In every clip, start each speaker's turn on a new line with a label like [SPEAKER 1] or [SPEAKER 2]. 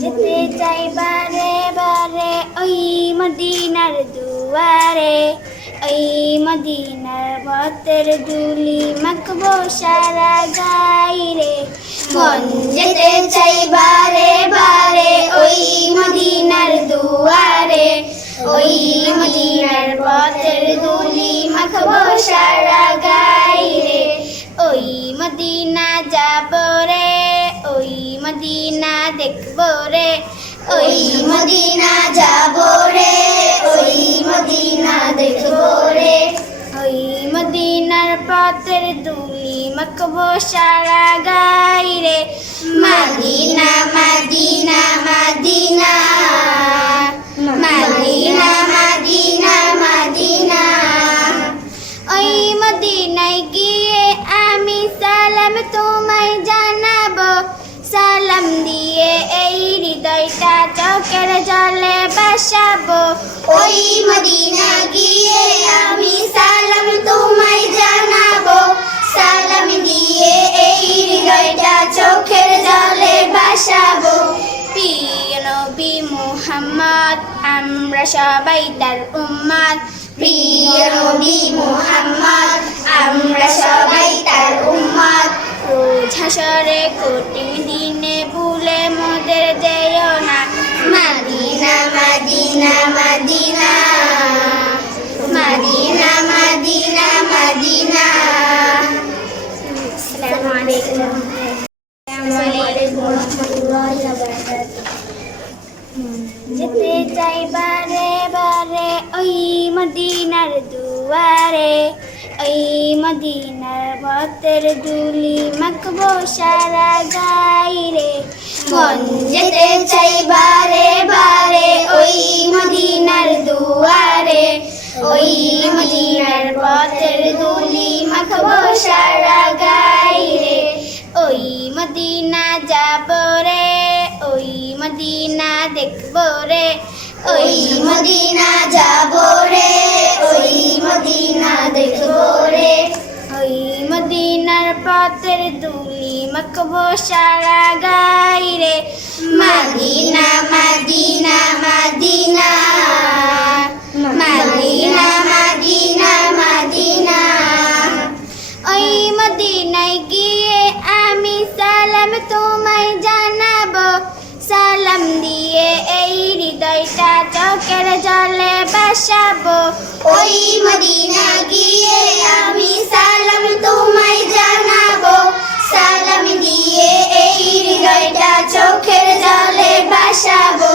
[SPEAKER 1] যেতে চাই বারে বারে ওই মদিনার দুয়ারে ওই মদিনার বতের দুলি মাখবো সারা গাইরে মন যেতে চাই বারে বারে ওই মদিনার দুয়ারে ওই মদিনার পথের দুলি মাখবো সারা গাইরে ওই মদিনা যাব রে, ওই মদিনা দেখব রে। ওই মদিনা যাব রে, ওই মদিনা দেখব রে। ওই মদিনার পাথর দুলি মকব সারা গাইরে বাসাবো। ওই মদিনা গিয়ে আমি সালাম তোমায় জানাব। সালাম দিয়ে এই হৃদয়টা চোখের জলে বাসাবো। প্রিয় নবী মুহাম্মদ, আমরা সবাই তার উম্মাদ। প্রিয় নবী মুহাম্মদ, আমরা সবাই তার উম্মাদ। রোজ হাসরে কঠিন মাদিনা মাদিনা মাদিনা। আসসালামু আলাইকুম আসসালামু আলাইকুম রহমতুল্লাহি ওয়া বারাকাতুহু যেতে চাই বারে বারে ওই মদিনার দুয়ারে, ওই মদিনার পথের দুলি মাখবো সারা গাইরে মন যেতে চাই বারে বারে ওই মদিনার দুয়ারে, ওই মদিনার পথের দুলি মাখবো সারা ওই মদিনা যাব রে, ওই মদিনা দেখব রে। ওই মদিনা যাব রে, ওই মদিনা দেখব রে। ওই মদিনার পথের দুলি মাখবো সারা গাইরে তোমায় জানাব। সালাম দিয়ে এই হৃদয়টা চোখের জলে বাসাবো ওই মদিনা গিয়ে আমি সালাম তোমায় জানাব। সালাম দিয়ে এই হৃদয়টা চোখের জলে বাসাবো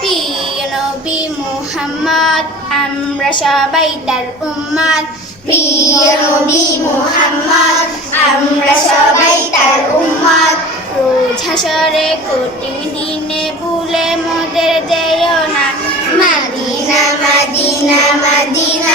[SPEAKER 1] প্রিয় নবী মুহাম্মদ আমরা সবাই তার উম্মাদ। প্রিয় নবী মুহাম্মদ Madina, Madina.